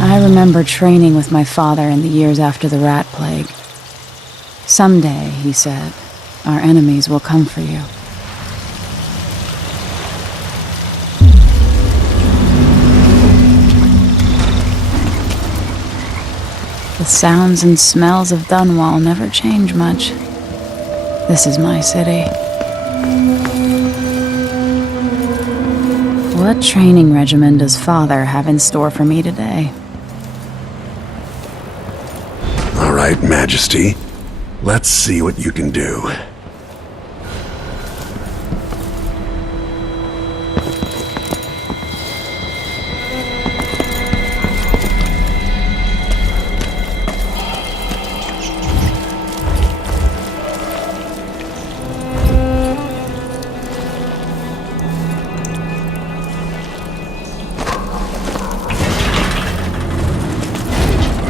I remember training with my father in the years after the rat plague. Someday, he said, our enemies will come for you. The sounds and smells of Dunwall never change much. This is my city. What training regimen does Father have in store for me today? All right, Majesty. Let's see what you can do.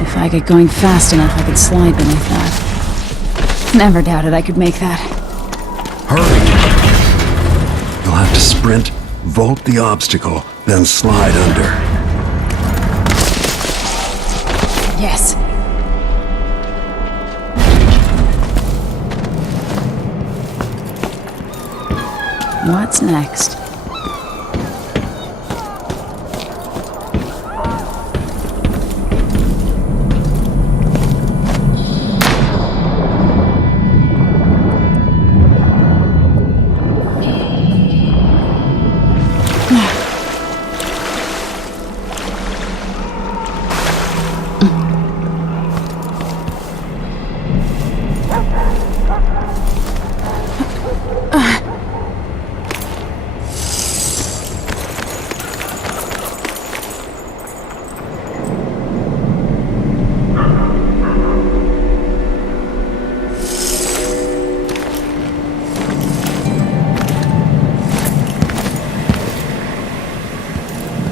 If I get going fast enough, I could slide beneath that. Never doubted I could make that. Hurry! You'll have to sprint, vault the obstacle, then slide under. Yes. What's next?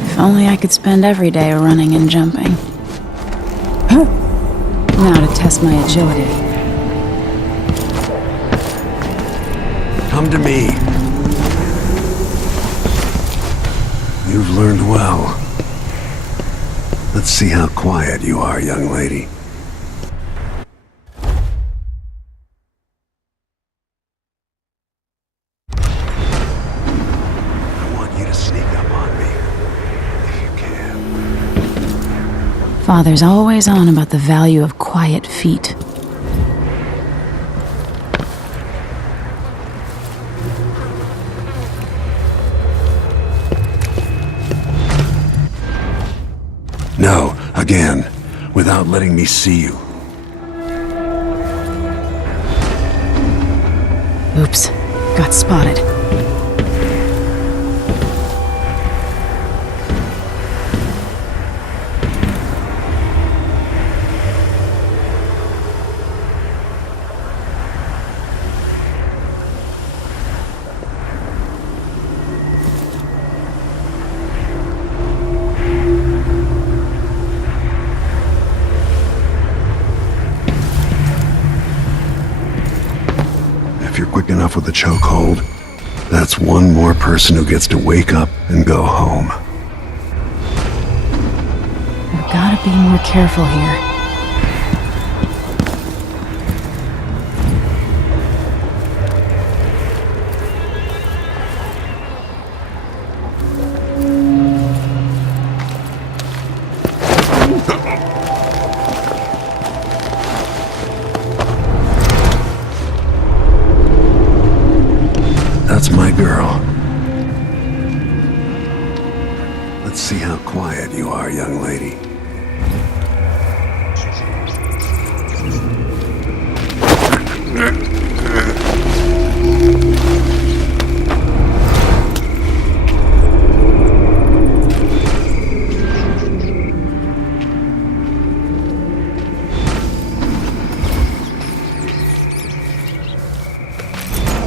If only I could spend every day running and jumping. Now to test my agility. Come to me. You've learned well. Let's see how quiet you are, young lady. I want you to sneak up on me, if you can. Father's always on about the value of quiet feet. No, again, without letting me see you. Oops, got spotted. If you're quick enough with the chokehold, that's one more person who gets to wake up and go home. I've gotta be more careful here. That's my girl. Let's see how quiet you are, young lady.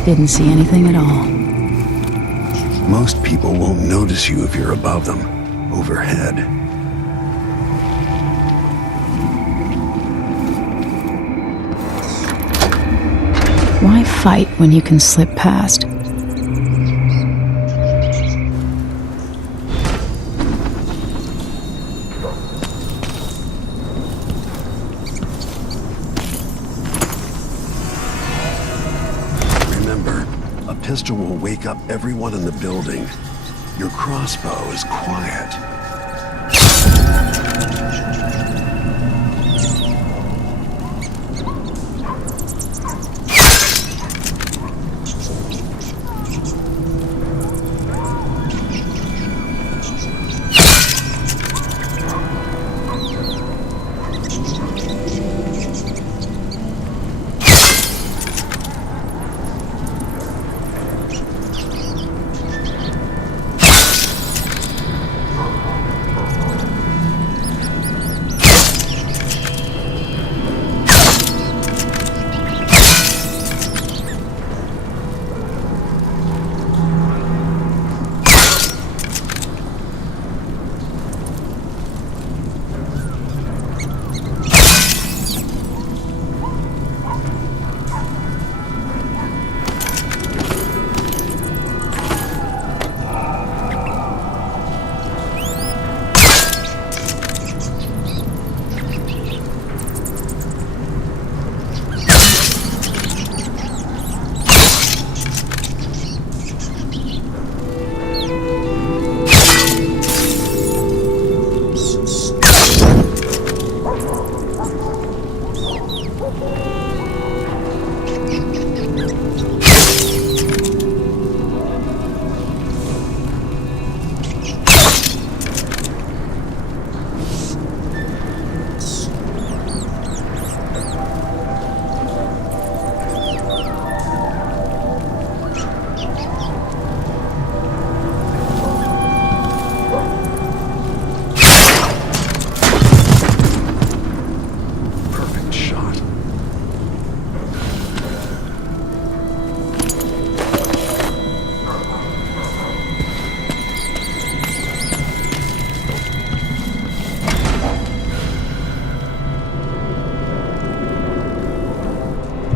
Didn't see anything at all. Most people won't notice you if you're above them, overhead. Why fight when you can slip past? pistol will wake up everyone in the building. Your crossbow is quiet.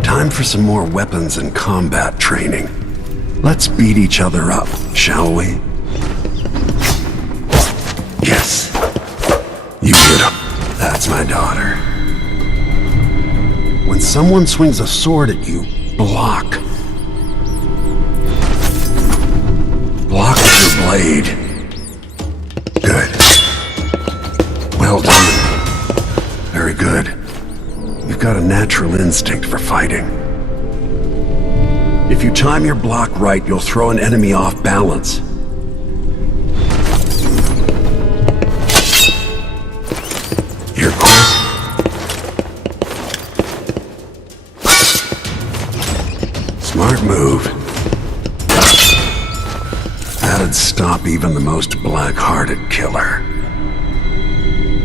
Time for some more weapons and combat training. Let's beat each other up, shall we? Yes. You hit him. That's my daughter. When someone swings a sword at you, block. Block with your blade. Good. Well done. Very good. You've got a natural instinct for fighting. If you time your block right, you'll throw an enemy off balance. You're quick. Smart move. That'd stop even the most black-hearted killer.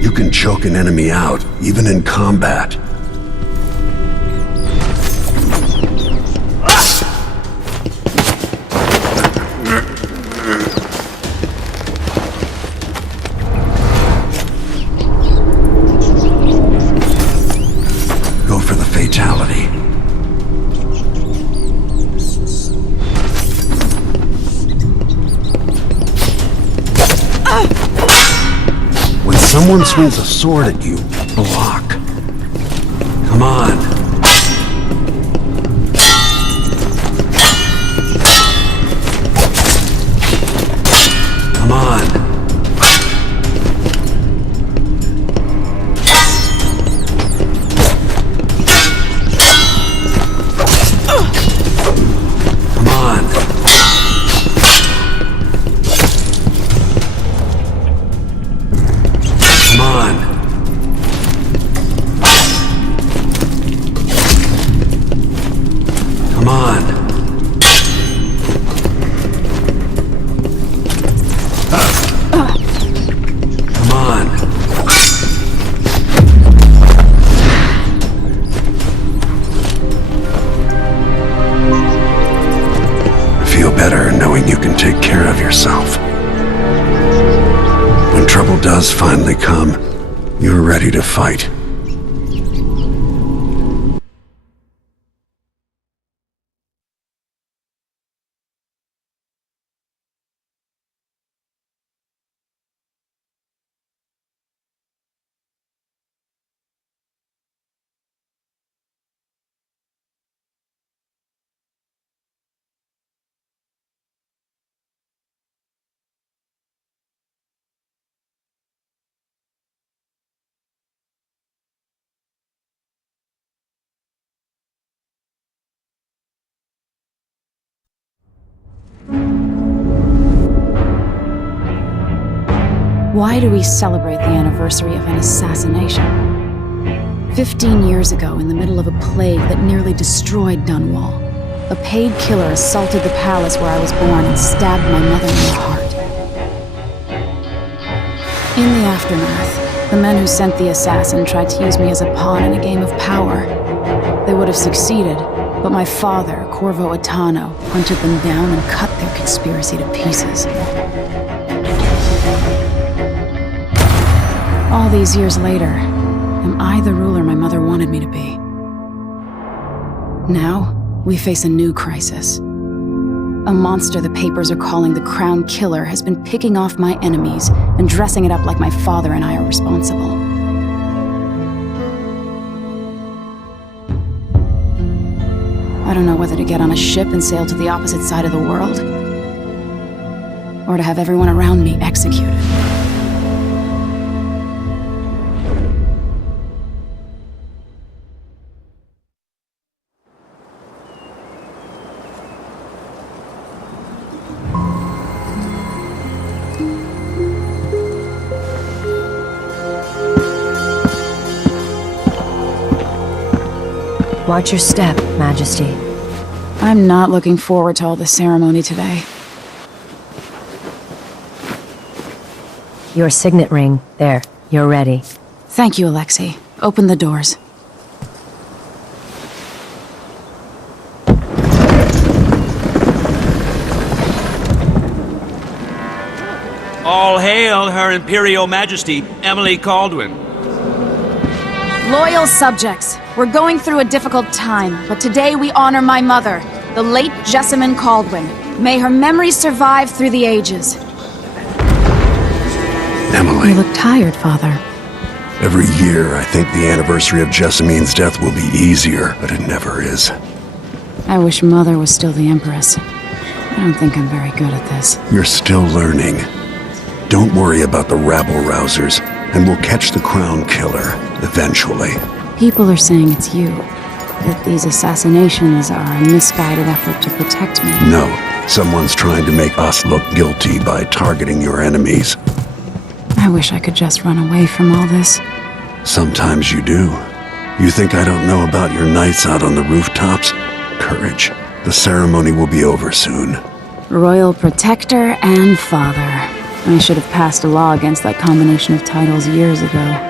You can choke an enemy out, even in combat. Go for the fatality. When someone swings a sword at you, block. Come on. Come on. Come on. Come on. Come on. Come on. I feel better knowing you can take care of yourself. When trouble does finally come, you're ready to fight. Why do we celebrate the anniversary of an assassination? 15 years ago, in the middle of a plague that nearly destroyed Dunwall, a paid killer assaulted the palace where I was born and stabbed my mother in the heart. In the aftermath, the men who sent the assassin tried to use me as a pawn in a game of power. They would have succeeded, but my father, Corvo Attano, hunted them down and cut their conspiracy to pieces. All these years later, am I the ruler my mother wanted me to be? Now, we face a new crisis. A monster the papers are calling the Crown Killer has been picking off my enemies and dressing it up like my father and I are responsible. I don't know whether to get on a ship and sail to the opposite side of the world, or to have everyone around me executed. Watch your step, Majesty. I'm not looking forward to all the ceremony today. Your signet ring. There, you're ready. Thank you, Alexei. Open the doors. All hail Her Imperial Majesty, Emily Caldwin. Loyal subjects, we're going through a difficult time, but today we honor my mother, the late Jessamine Caldwin. May her memory survive through the ages. Emily. You look tired, Father. Every year, I think the anniversary of Jessamine's death will be easier, but it never is. I wish Mother was still the Empress. I don't think I'm very good at this. You're still learning. Don't worry about the rabble-rousers, and we'll catch the Crown Killer, eventually. People are saying it's you. That these assassinations are a misguided effort to protect me. No, someone's trying to make us look guilty by targeting your enemies. I wish I could just run away from all this. Sometimes you do. You think I don't know about your nights out on the rooftops? Courage. The ceremony will be over soon. Royal Protector and Father. I should have passed a law against that combination of titles years ago.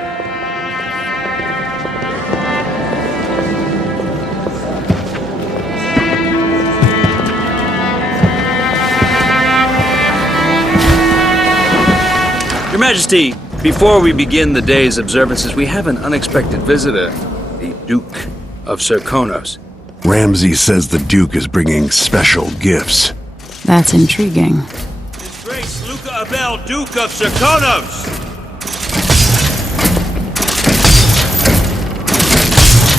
Your Majesty, before we begin the day's observances, we have an unexpected visitor, the Duke of Serkonos. Ramsay says the Duke is bringing special gifts. That's intriguing. His Grace Luca Abel, Duke of Serkonos!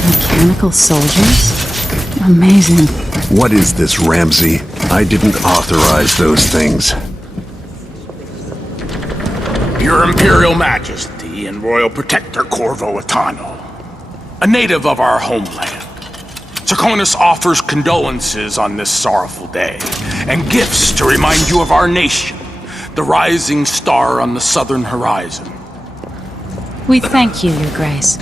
Mechanical soldiers? Amazing. What is this, Ramsay? I didn't authorize those things. Your Imperial Majesty and Royal Protector Corvo Attano, a native of our homeland, Serkonos offers condolences on this sorrowful day, and gifts to remind you of our nation, the rising star on the southern horizon. We thank you, Your Grace.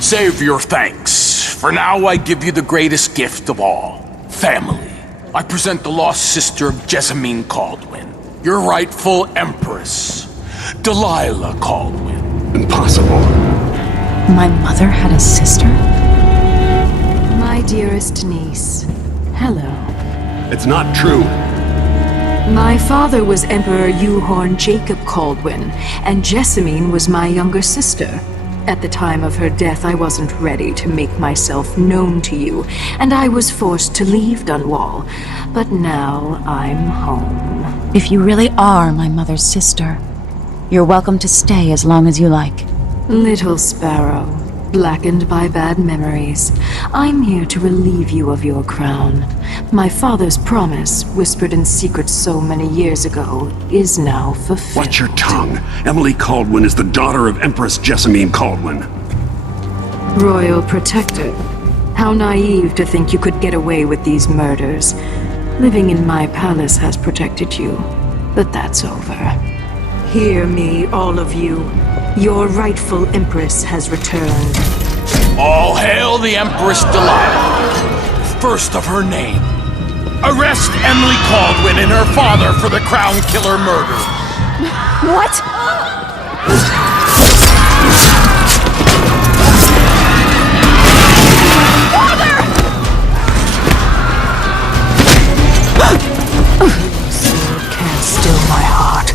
Save your thanks. For now, I give you the greatest gift of all, family. I present the lost sister of Jessamine Caldwin, your rightful Empress, Delilah Caldwin. Impossible. My mother had a sister? My dearest niece, hello. It's not true. My father was Emperor Euhorn Jacob Caldwin, and Jessamine was my younger sister. At the time of her death, I wasn't ready to make myself known to you, and I was forced to leave Dunwall. But now I'm home. If you really are my mother's sister, you're welcome to stay as long as you like. Little sparrow, blackened by bad memories, I'm here to relieve you of your crown. My father's promise, whispered in secret so many years ago, is now fulfilled. Watch your tongue. Emily Caldwin is the daughter of Empress Jessamine Caldwin. Royal Protector, how naive to think you could get away with these murders. Living in my palace has protected you, but that's over. Hear me, all of you. Your rightful Empress has returned. All hail the Empress Delilah, first of her name. Arrest Emily Caldwin and her father for the Crown Killer murder. What? Sword can't still my heart.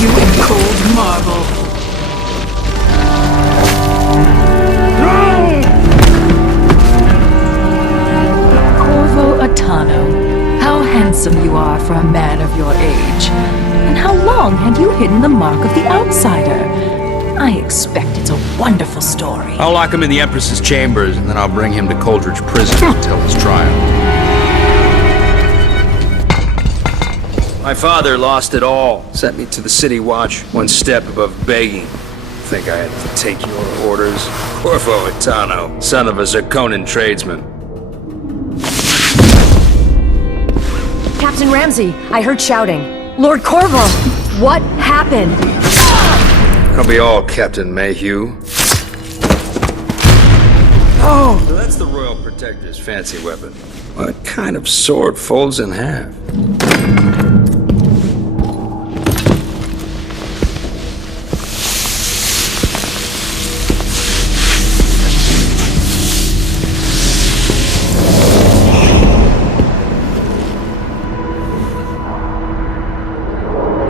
You in cold marble. Corvo Atano, how handsome you are for a man of your age. And how long had you hidden the mark of the outsider? I expect it's a wonderful story. I'll lock him in the Empress's chambers, and then I'll bring him to Coldridge Prison to tell his trial. My father lost it all. Sent me to the City Watch, one step above begging. Think I had to take your orders? Corvo Atano, son of a Zirconan tradesman. Captain Ramsey, I heard shouting. Lord Corvo, what happened? That'll be all, Captain Mayhew. Oh! So that's the Royal Protector's fancy weapon. What kind of sword folds in half?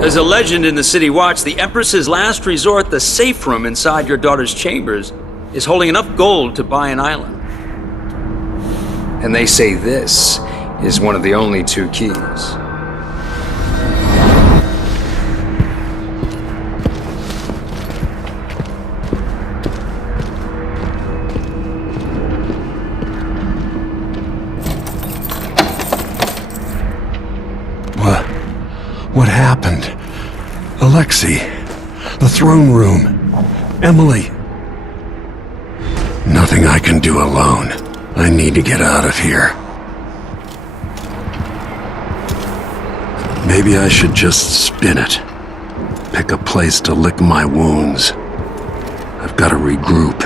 There's a legend in the City Watch, the Empress's last resort, the safe room inside your daughter's chambers, is holding enough gold to buy an island. And they say this is one of the only two keys. What happened? Alexei, the throne room, Emily. Nothing I can do alone. I need to get out of here. Maybe I should just spin it. Pick a place to lick my wounds. I've got to regroup.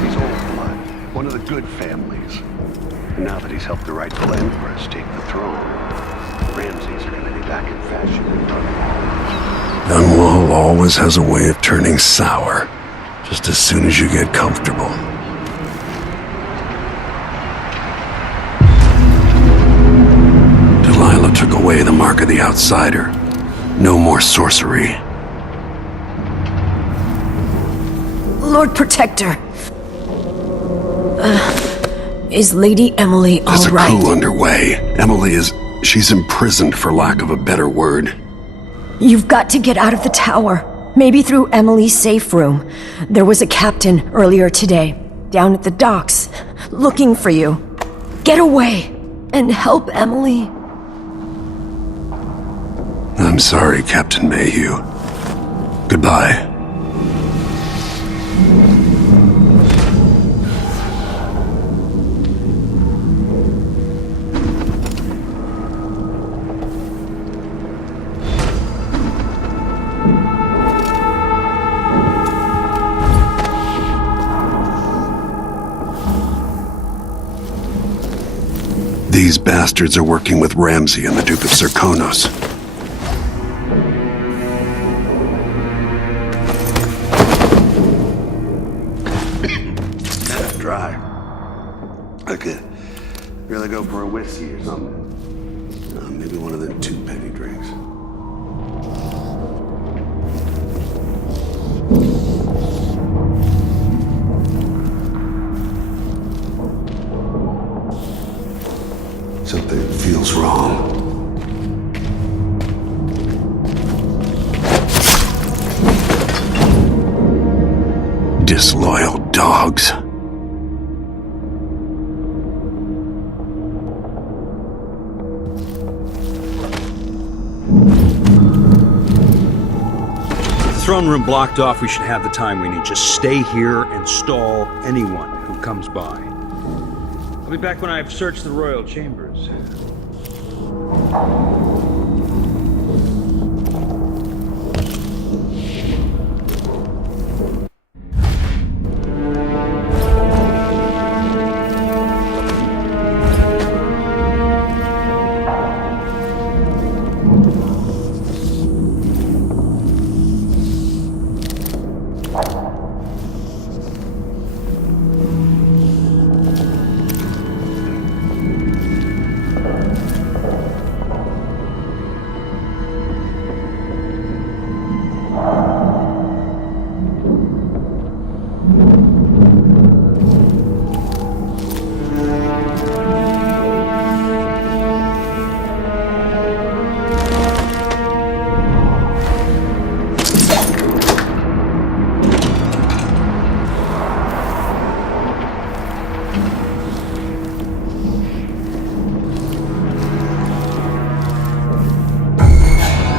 He's old blood, one of the good families. Now that he's helped the rightful Empress take the throne, Ramses are gonna be back in fashion in Dunwall always has a way of turning sour, just as soon as you get comfortable. Delilah took away the mark of the outsider. No more sorcery. Lord Protector. Is Lady Emily all right? There's a coup underway. Emily is... She's imprisoned, for lack of a better word. You've got to get out of the tower. Maybe through Emily's safe room. There was a captain earlier today, down at the docks, looking for you. Get away and help Emily. I'm sorry, Captain Mayhew. Goodbye. These bastards are working with Ramsay and the Duke of Serkonos. That's dry. I could really go for a whiskey or something. Maybe one of them 2-penny drinks. Something feels wrong. Disloyal dogs. With the throne room blocked off, we should have the time we need. Just stay here and stall anyone who comes by. I'll be back when I've searched the royal chambers.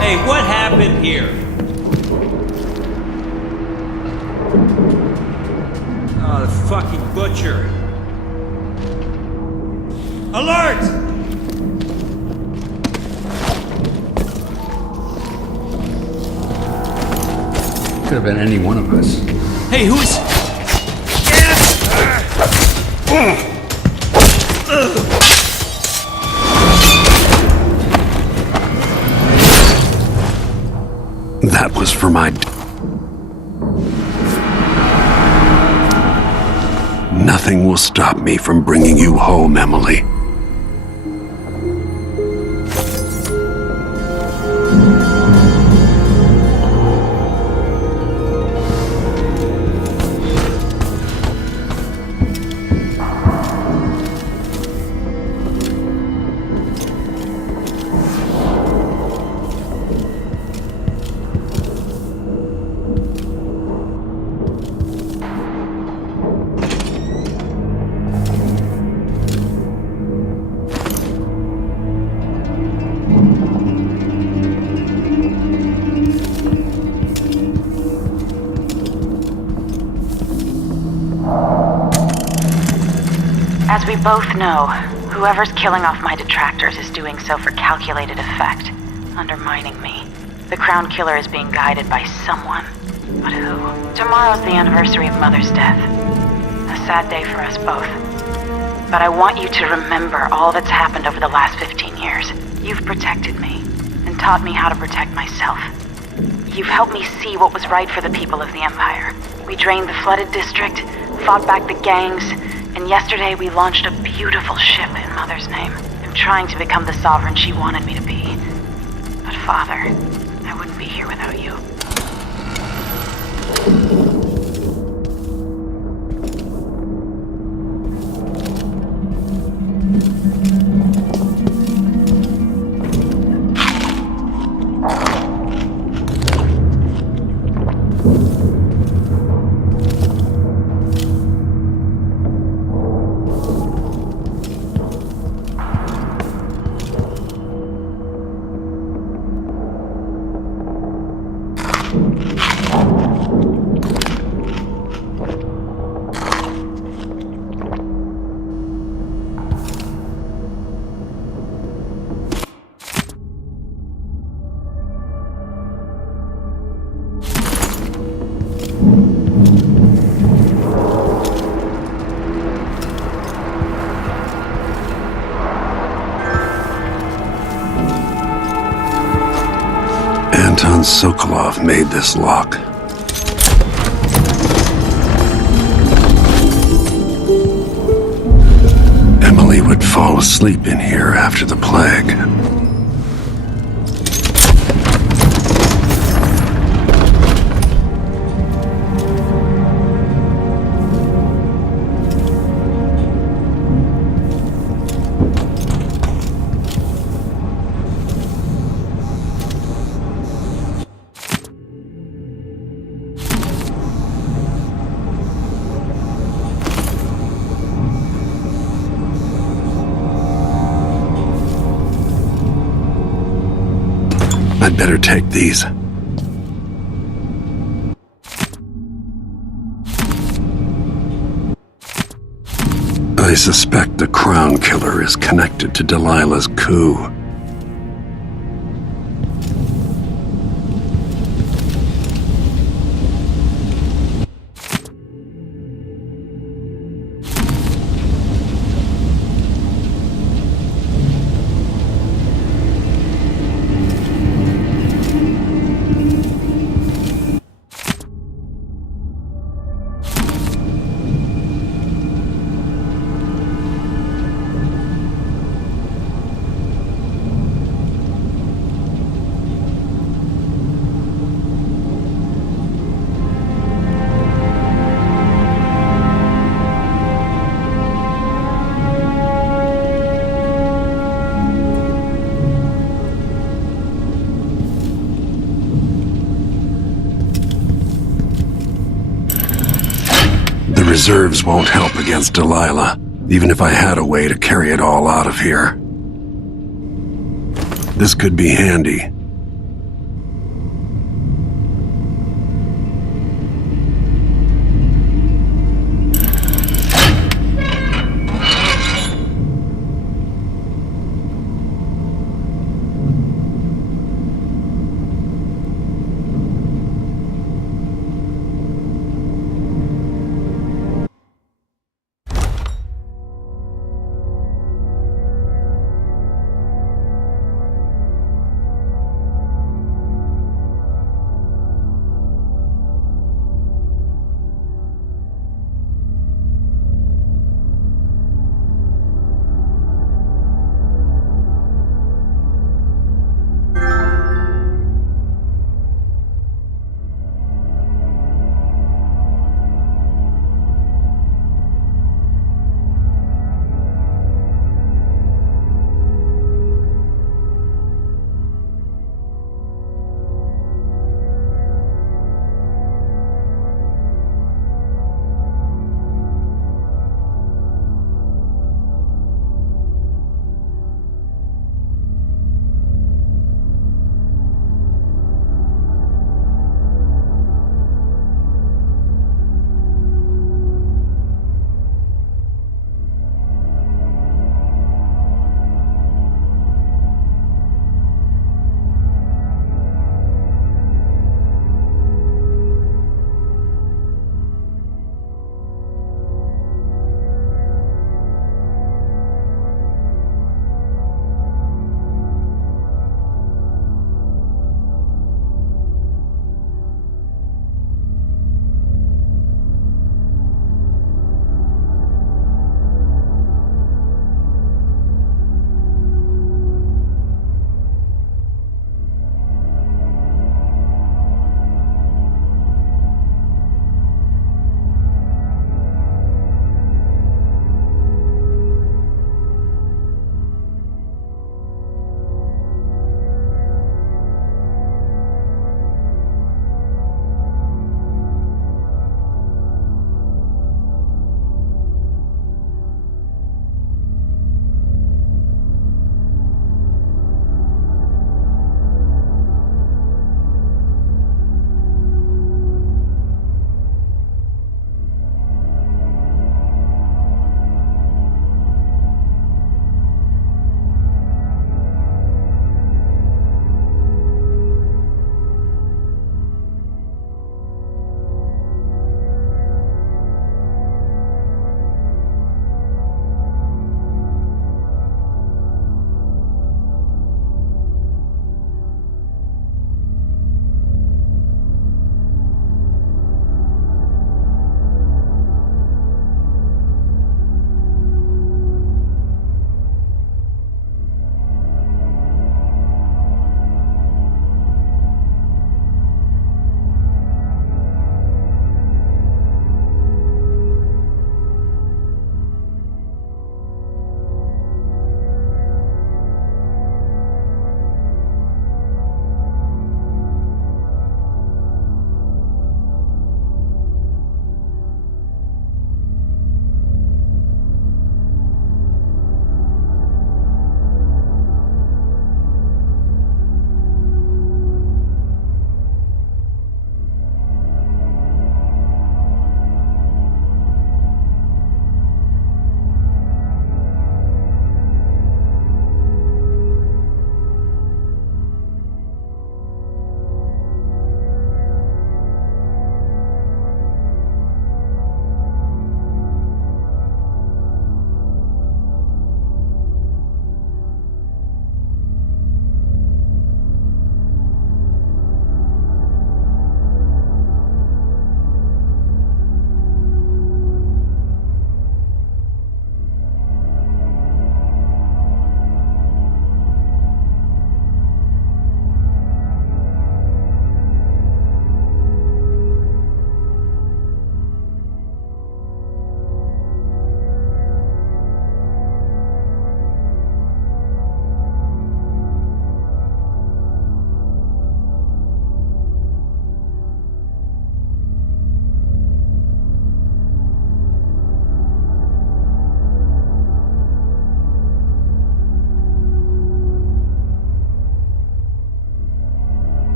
Hey, what happened here? Oh, the fucking butcher. Alert! Could have been any one of us. Hey, who's... That was for my... Nothing will stop me from bringing you home, Emily. As we both know, whoever's killing off my detractors is doing so for calculated effect, undermining me. The Crown Killer is being guided by someone. But who? Tomorrow's the anniversary of Mother's death. A sad day for us both. But I want you to remember all that's happened over the last 15 years. You've protected me, and taught me how to protect myself. You've helped me see what was right for the people of the Empire. We drained the flooded district, fought back the gangs, and yesterday we launched a beautiful ship in Mother's name. I'm trying to become the sovereign she wanted me to be. But Father, I wouldn't be here without you. Anton Sokolov made this lock. Emily would fall asleep in here after the plague. I'd better take these. I suspect the Crown Killer is connected to Delilah's coup. The reserves won't help against Delilah, even if I had a way to carry it all out of here. This could be handy.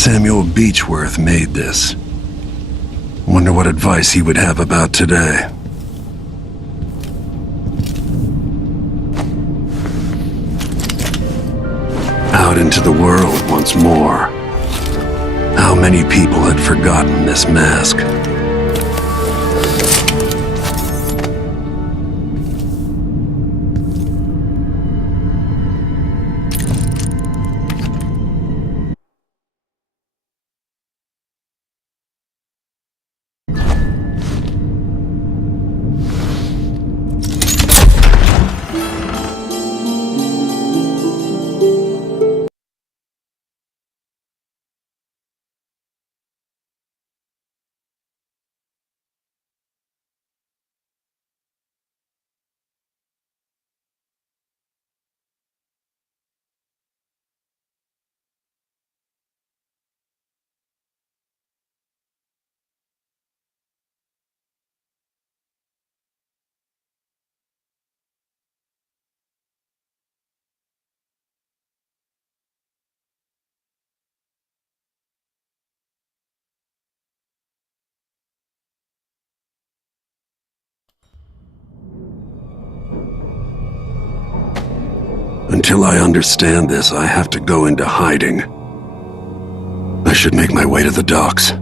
Samuel Beechworth made this. Wonder what advice he would have about today. Out into the world once more. How many people had forgotten this mask? Until I understand this, I have to go into hiding. I should make my way to the docks.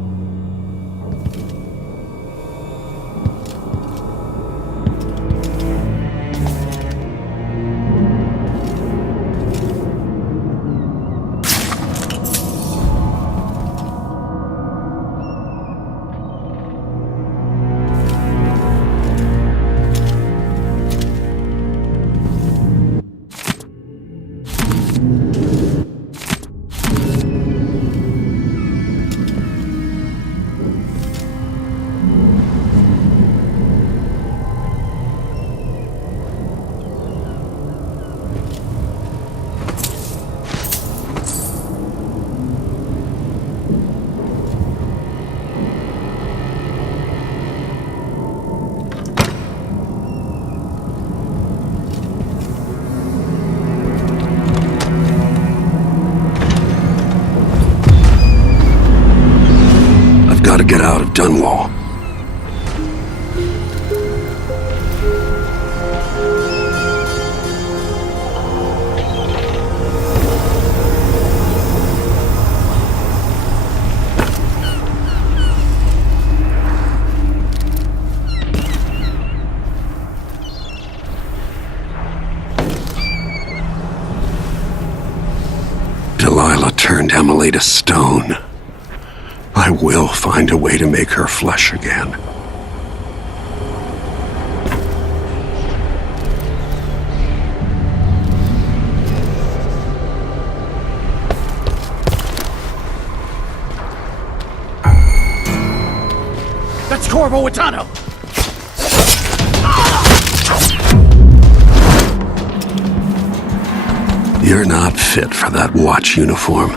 Gotta get out of Dunwall. Delilah turned Emily to stone. I will find a way to make her flesh again. That's Corvo Atano! You're not fit for that watch uniform.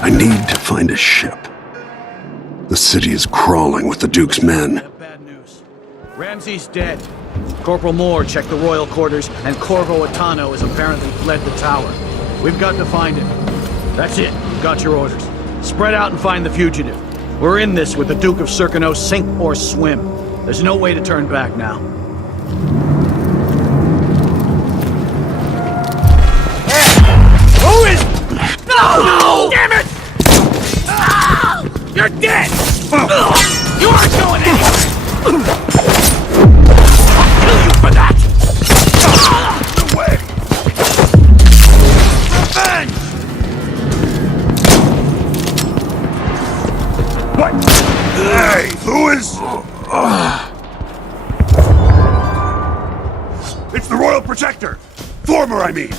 I need to find a ship. The city is crawling with the Duke's men. Bad news. Ramsey's dead. Corporal Moore checked the royal quarters, and Corvo Atano has apparently fled the tower. We've got to find him. That's it. We've got your orders. Spread out and find the fugitive. We're in this with the Duke of Circano, sink or swim. There's no way to turn back now. Who is... No! Damn it! You're dead! You aren't going anywhere! I'll kill you for that! No way! Revenge! What? Hey, who is... It's the Royal Protector! Former, I mean!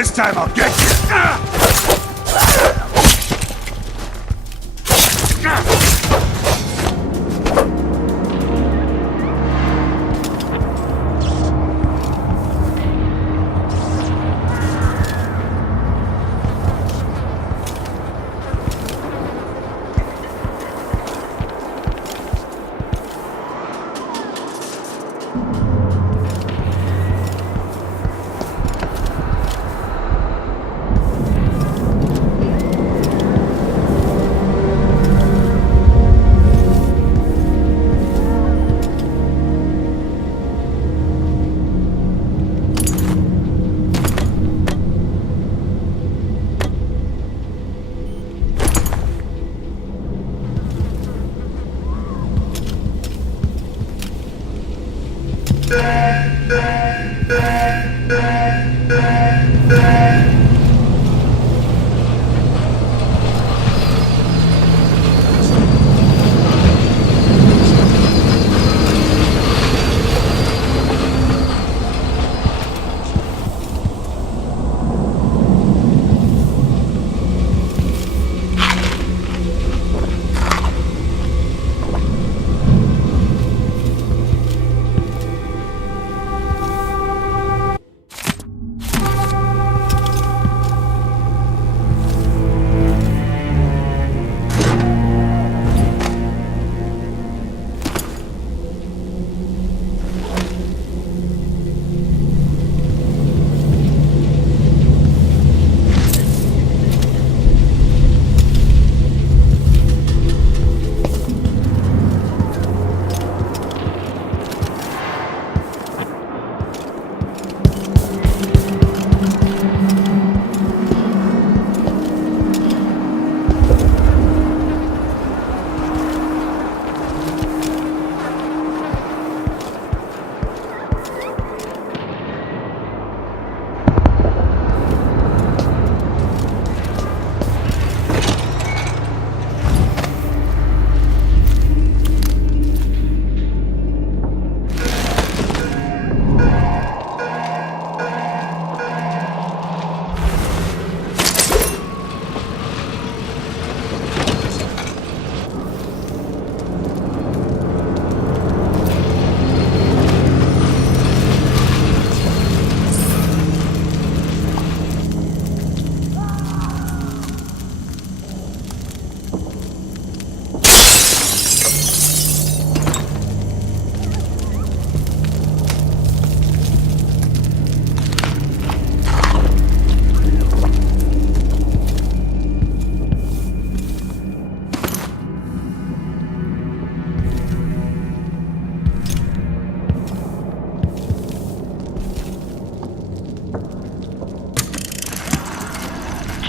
This time I'll get you!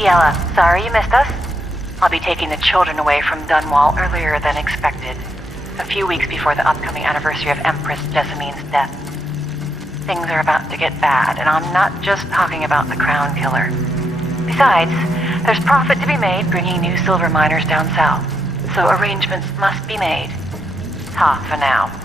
Kiela, sorry you missed us. I'll be taking the children away from Dunwall earlier than expected. A few weeks before the upcoming anniversary of Empress Jessamine's death. Things are about to get bad, and I'm not just talking about the Crown Killer. Besides, there's profit to be made bringing new silver miners down south, so arrangements must be made. Ta for now.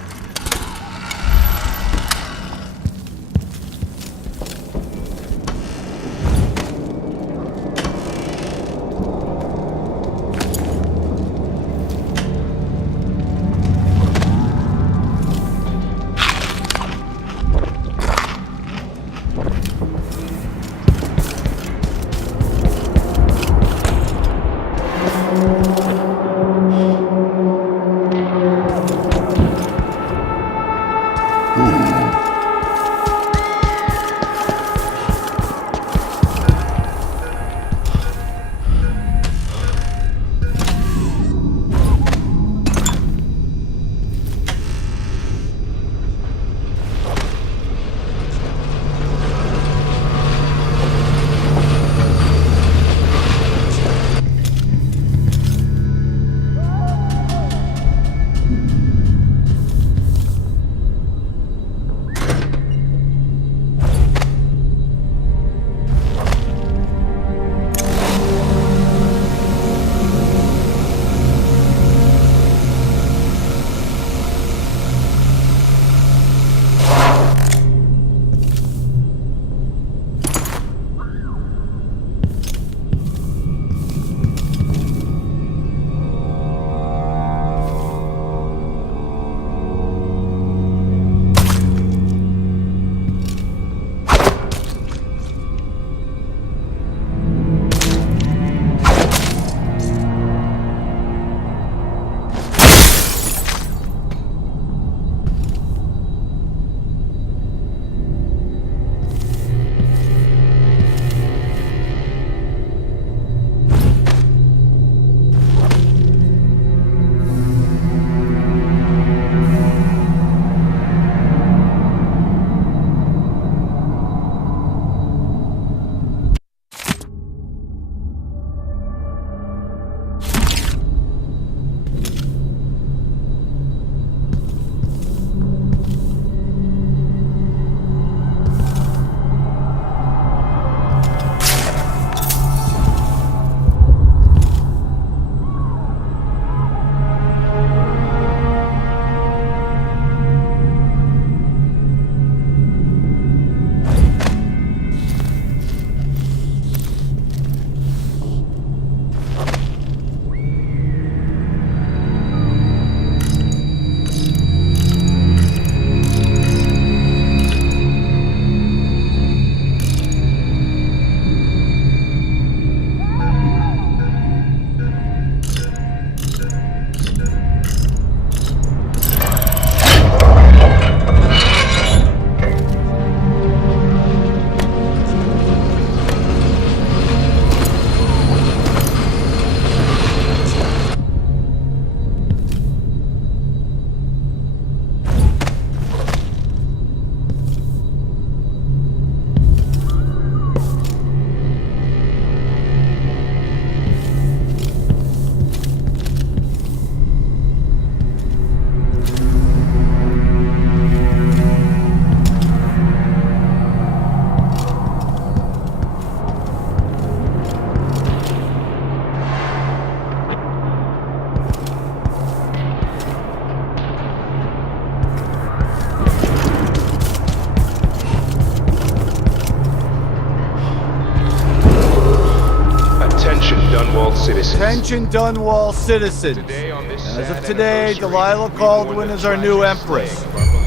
Attention Dunwall citizens. As of today, Delilah Caldwin is our new empress.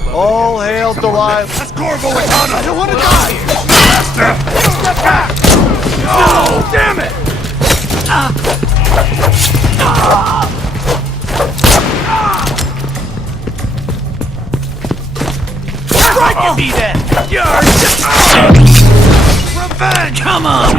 All hail Delilah. That's Corvo Atano! I don't want to die! Step back! Oh, damn it! Strike at me then! You're revenge! Come on!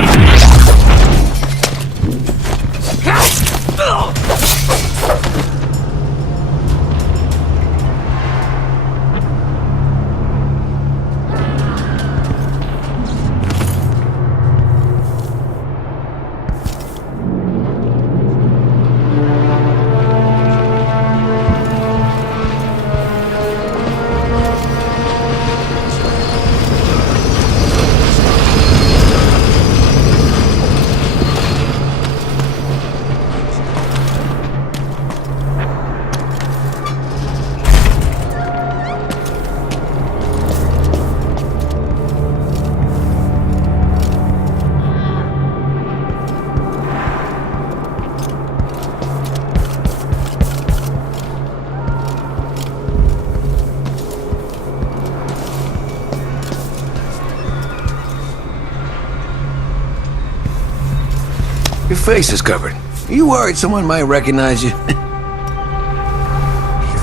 Your face is covered. Are you worried someone might recognize you? Even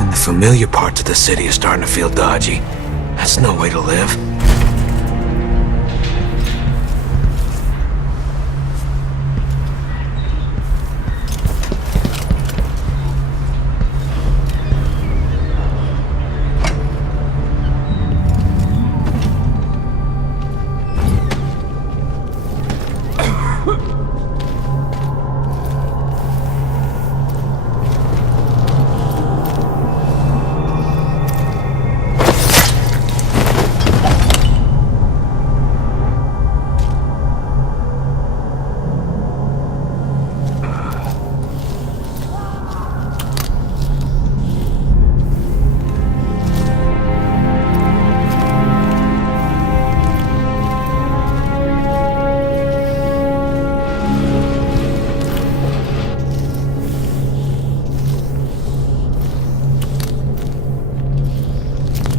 the familiar parts of the city are starting to feel dodgy. That's no way to live.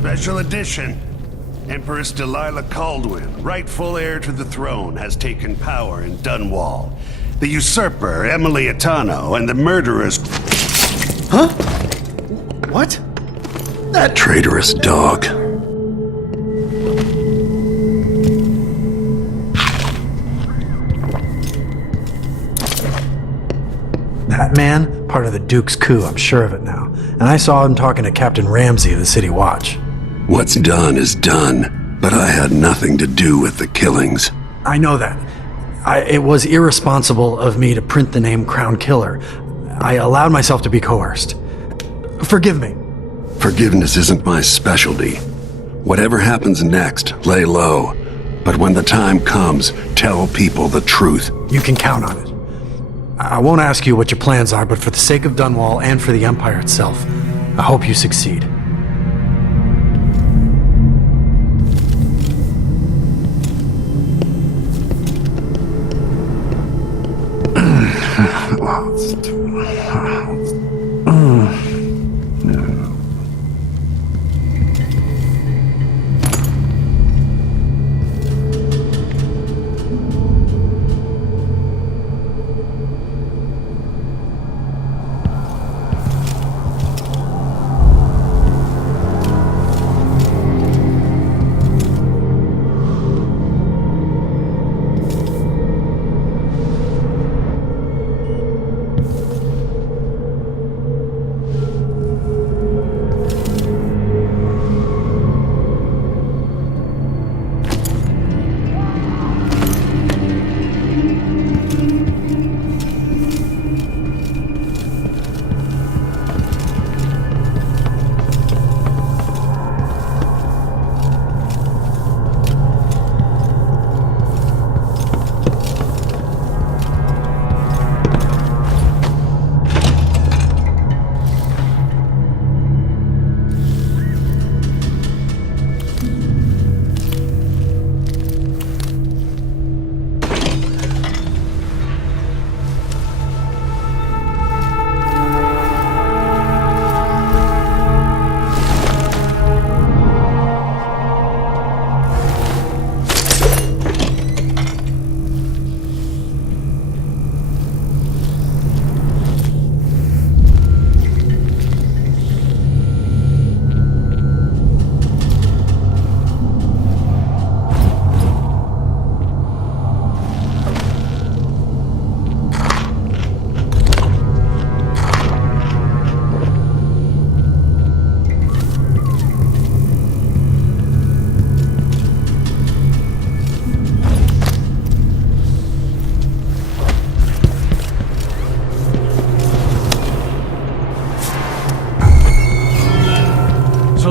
Special edition. Empress Delilah Caldwin, rightful heir to the throne, has taken power in Dunwall. The usurper, Emily Atano, and the murderers... Huh? What? That traitorous dog. That man, part of the Duke's coup, I'm sure of it now. And I saw him talking to Captain Ramsey of the City Watch. What's done is done, but I had nothing to do with the killings. I know that. It was irresponsible of me to print the name Crown Killer. I allowed myself to be coerced. Forgive me. Forgiveness isn't my specialty. Whatever happens next, lay low. But when the time comes, tell people the truth. You can count on it. I won't ask you what your plans are, but for the sake of Dunwall and for the Empire itself, I hope you succeed.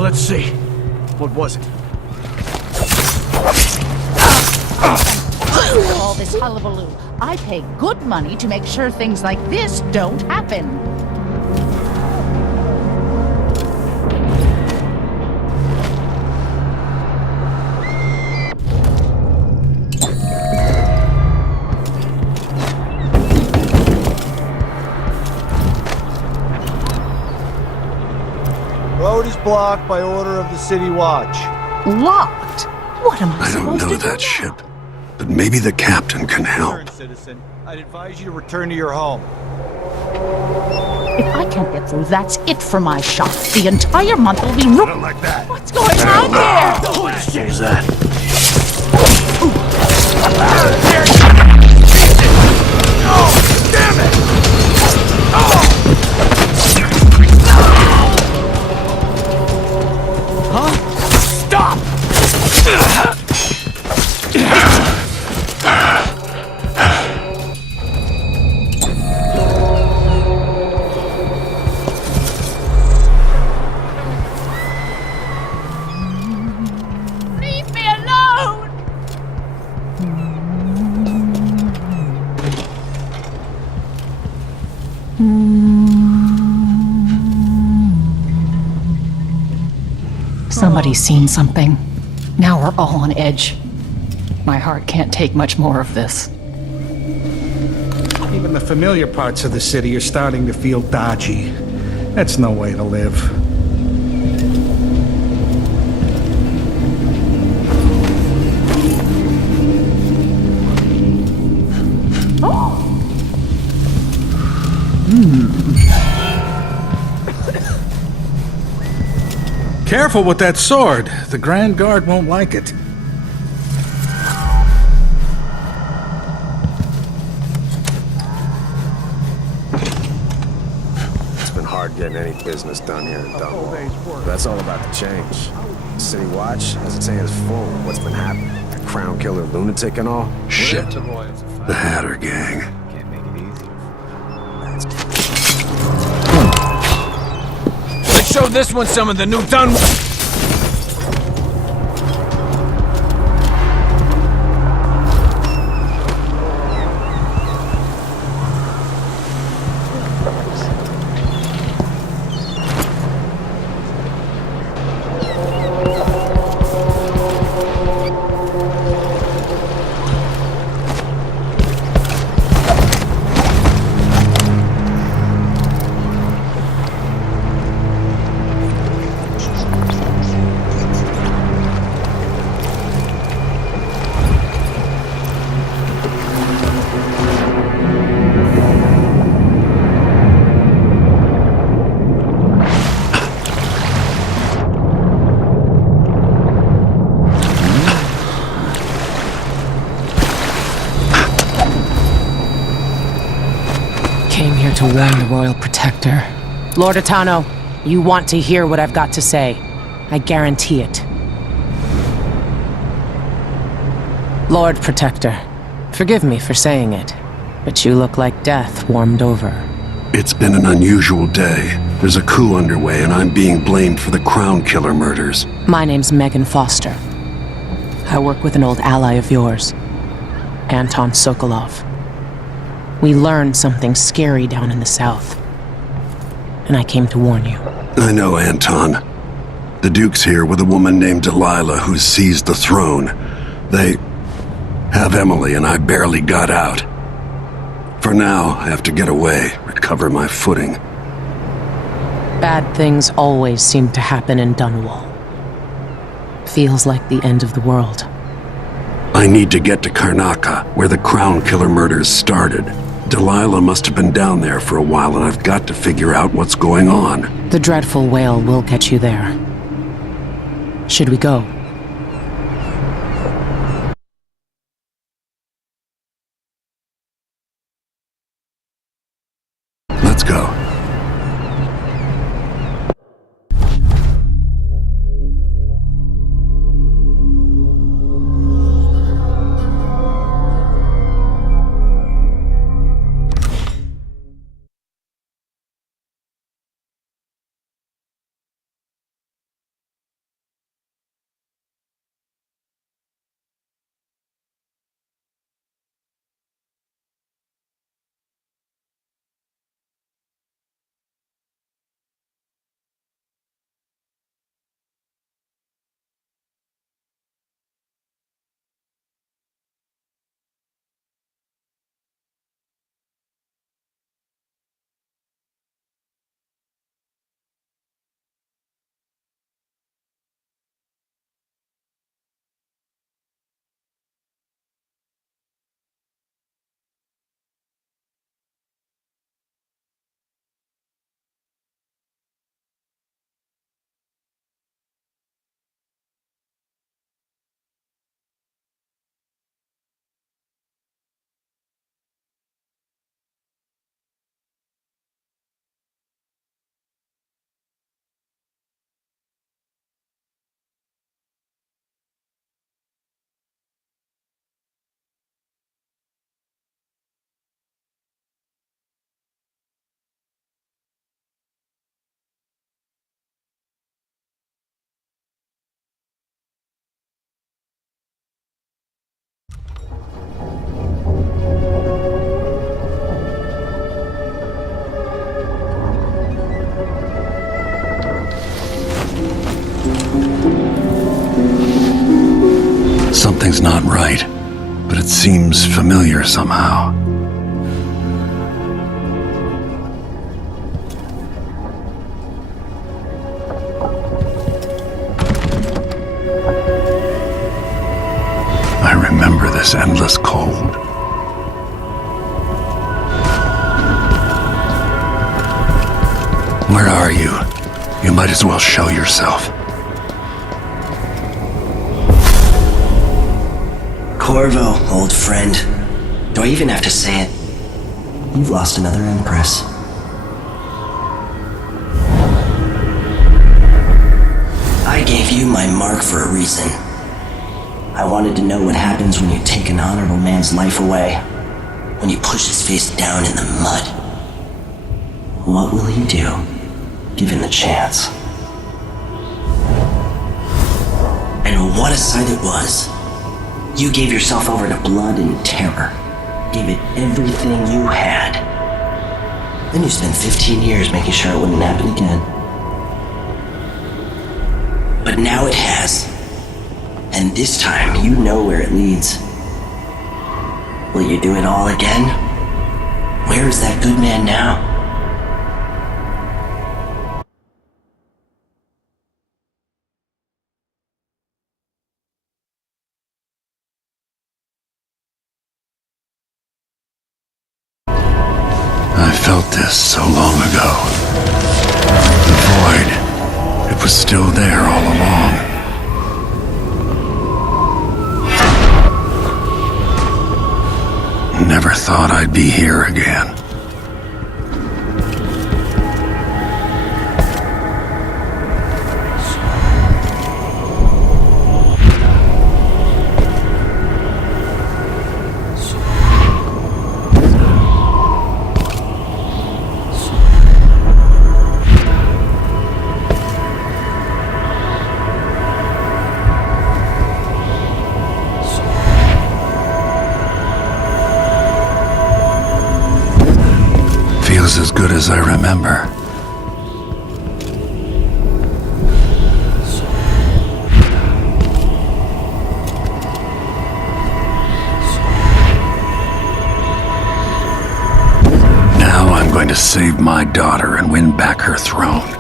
let's see. What was it? All this hullabaloo. I pay good money to make sure things like this don't happen. Road is blocked by order of the City Watch. Locked? What am I I don't supposed know to do? that ship, but maybe the captain can help. Return, citizen. I'd advise you to return to your home. If I can't get through, that's it for my shop. The entire month will be ruined. Not like that. What's going on here? Let's change that. Leave me alone! Somebody's seen something. Now we're all on edge. My heart can't take much more of this. Even the familiar parts of the city are starting to feel dodgy. That's no way to live. Careful with that sword. The Grand Guard won't like it. It's been hard getting any business done here in Dunwall. That's all about to change. City Watch has its hands full with what's been happening. That crown killer lunatic and all. Shit. The Hatter gang. Can't make it easier. Let's show this one some of the new Dunwall. Came here to warn the Royal Protector. Lord Atano, you want to hear what I've got to say. I guarantee it. Lord Protector, forgive me for saying it, but you look like death warmed over. It's been an unusual day. There's a coup underway and I'm being blamed for the Crown Killer murders. My name's Megan Foster. I work with an old ally of yours, Anton Sokolov. We learned something scary down in the south, and I came to warn you. I know Anton. The Duke's here with a woman named Delilah who's seized the throne. They have Emily and I barely got out. For now, I have to get away, recover my footing. Bad things always seem to happen in Dunwall. Feels like the end of the world. I need to get to Karnaca, where the Crown Killer murders started. Delilah must have been down there for a while, and I've got to figure out what's going on. The dreadful whale will get you there. Should we go? Let's go. Something's not right, but it seems familiar somehow. I remember this endless cold. Where are you? You might as well show yourself. Corvo, old friend. Do I even have to say it? You've lost another Empress. I gave you my mark for a reason. I wanted to know what happens when you take an honorable man's life away. When you push his face down in the mud. What will you do, given the chance? And what a sight it was. You gave yourself over to blood and terror. Gave it everything you had. Then you spent 15 years making sure it wouldn't happen again. But now it has. And this time, you know where it leads. Will you do it all again? Where is that good man now? I felt this so long ago. The void, it was still there all along. Never thought I'd be here again. Feels as good as I remember. Now I'm going to save my daughter and win back her throne.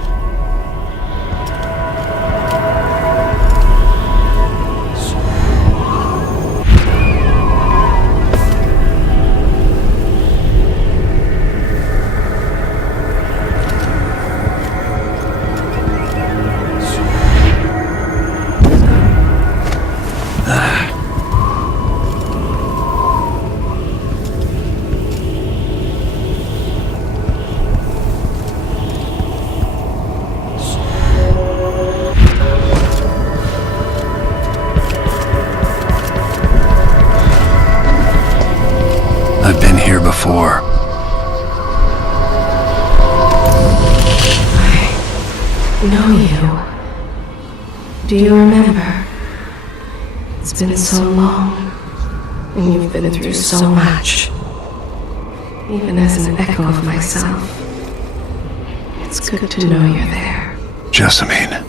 I've been here before. I know you. Do you remember? It's been so long, and you've been through so much. Even as an echo of myself, it's good to know you're there. Jessamine,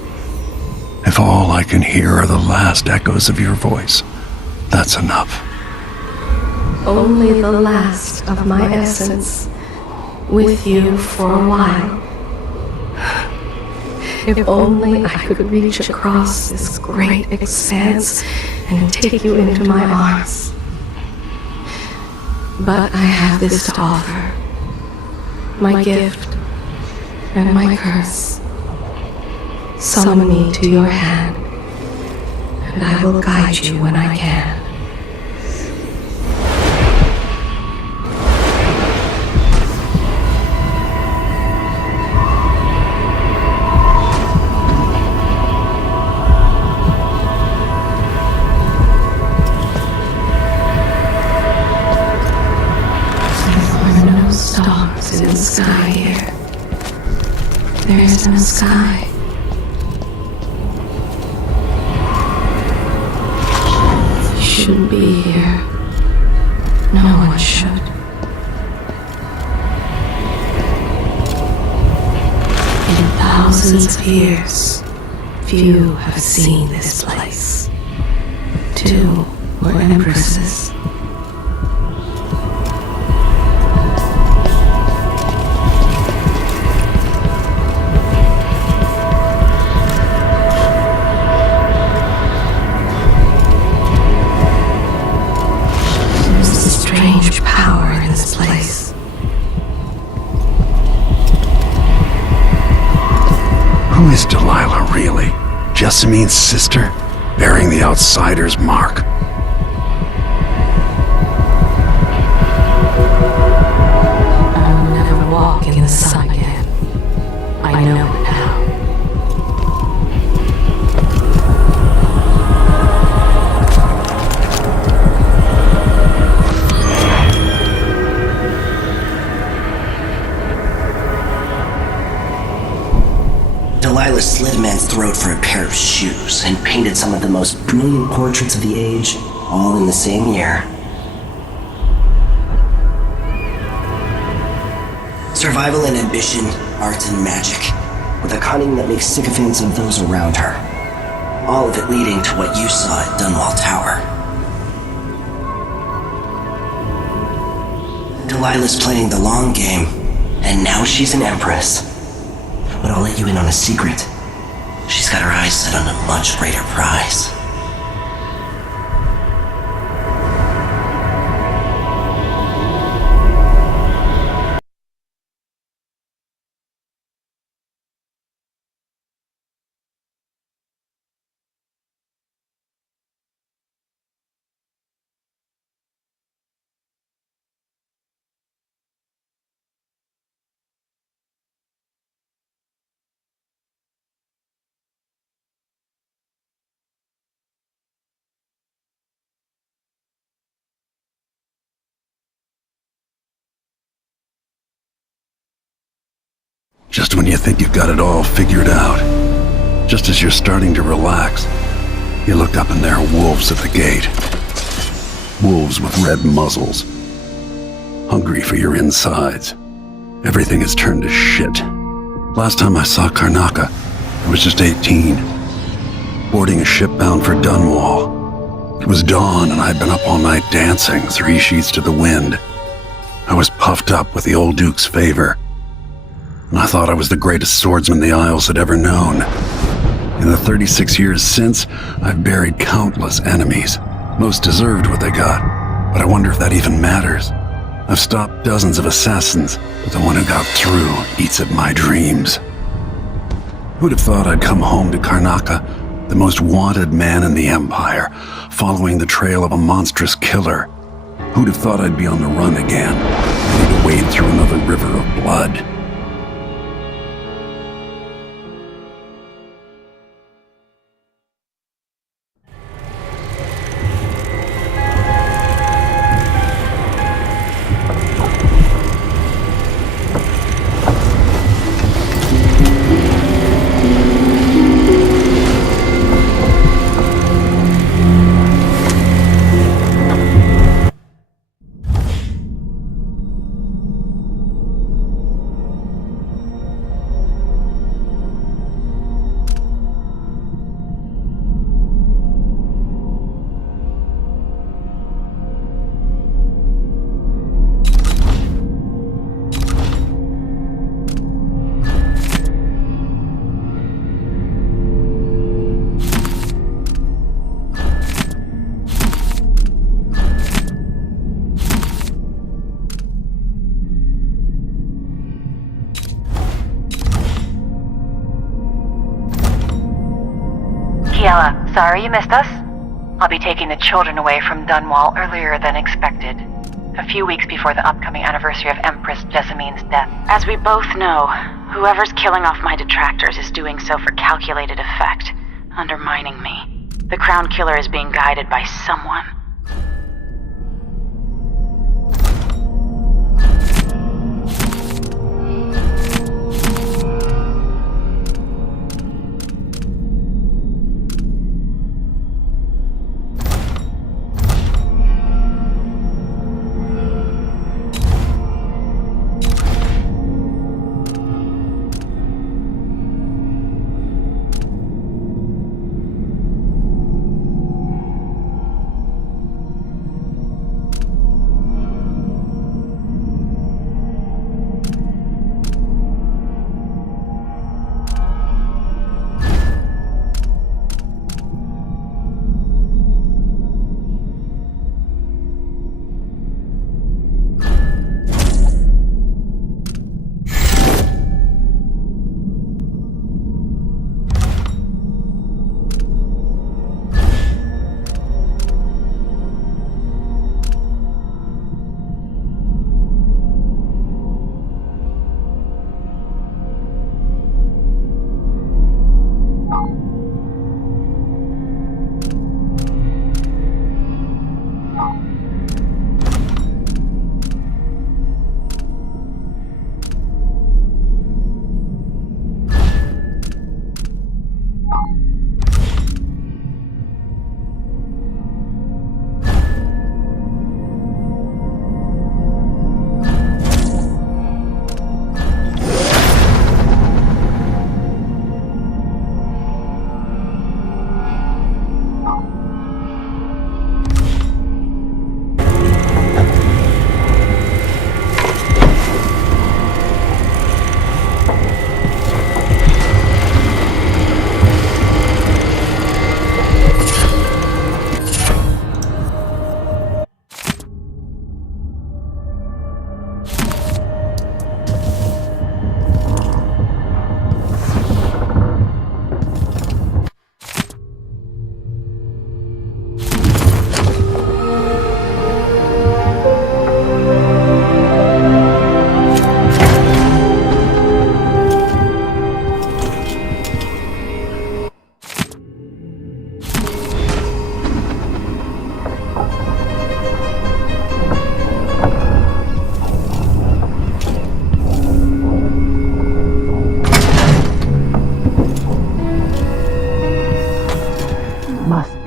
if all I can hear are the last echoes of your voice, that's enough. Only the last of my essence, with you for a while. If only I could reach across this great expanse and take you into my arms. But I have this to offer. My gift and my curse. Summon me to your hand, and I will guide you when I can. Stars in the sky here. There isn't a sky. You shouldn't be here. No one should. In thousands of years, few have seen this place. 2 or empresses. There's a strange power in this place. Who is Delilah, really? Jessamine's sister? Bearing the outsider's mark. I'll never walk in the sun again. I know it now. Delilah slit a man's throat for a pair of shoes and painted some of the most brilliant portraits of the age, all in the same year. Survival and ambition, art and magic, with a cunning that makes sycophants of those around her. All of it leading to what you saw at Dunwall Tower. Delilah's playing the long game, and now she's an empress. But I'll let you in on a secret. She's got her eyes set on a much greater prize. Just when you think you've got it all figured out, just as you're starting to relax, you look up and there are wolves at the gate. Wolves with red muzzles, hungry for your insides. Everything has turned to shit. Last time I saw Karnaca, I was just 18, boarding a ship bound for Dunwall. It was dawn and I'd been up all night dancing, 3 sheets to the wind. I was puffed up with the old Duke's favor, and I thought I was the greatest swordsman the Isles had ever known. In the 36 years since, I've buried countless enemies. Most deserved what they got, but I wonder if that even matters. I've stopped dozens of assassins, but the one who got through eats at my dreams. Who'd have thought I'd come home to Karnaca, the most wanted man in the Empire, following the trail of a monstrous killer? Who'd have thought I'd be on the run again, ready to wade through another river of blood? Kiela, sorry you missed us. I'll be taking the children away from Dunwall earlier than expected. A few weeks before the upcoming anniversary of Empress Jessamine's death. As we both know, whoever's killing off my detractors is doing so for calculated effect, undermining me. The Crown Killer is being guided by someone.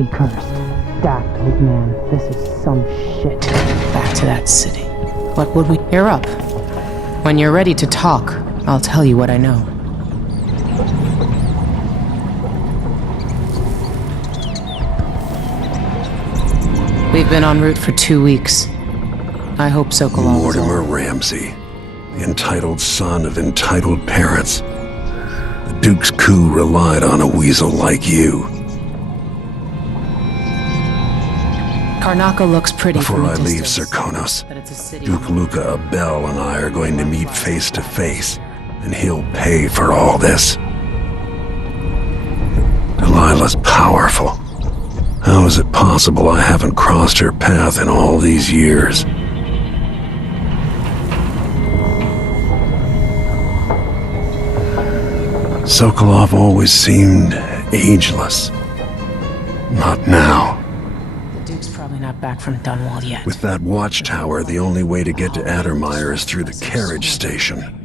be cursed. Daft old man, this is some shit. Back to that city. What would we... You're up. When you're ready to talk, I'll tell you what I know. We've been en route for 2 weeks. I hope Sokolov... Mortimer Ramsey, the entitled son of entitled parents. The Duke's coup relied on a weasel like you. Karnaca looks pretty. Before I leave Serkonos, Duke Luca Abel and I are going to meet face to face, and he'll pay for all this. Delilah's powerful. How is it possible I haven't crossed her path in all these years? Sokolov always seemed ageless. Not now. The Duke's probably not back from Dunwall yet. With that watchtower, the only way to get to Addermire is through the carriage station.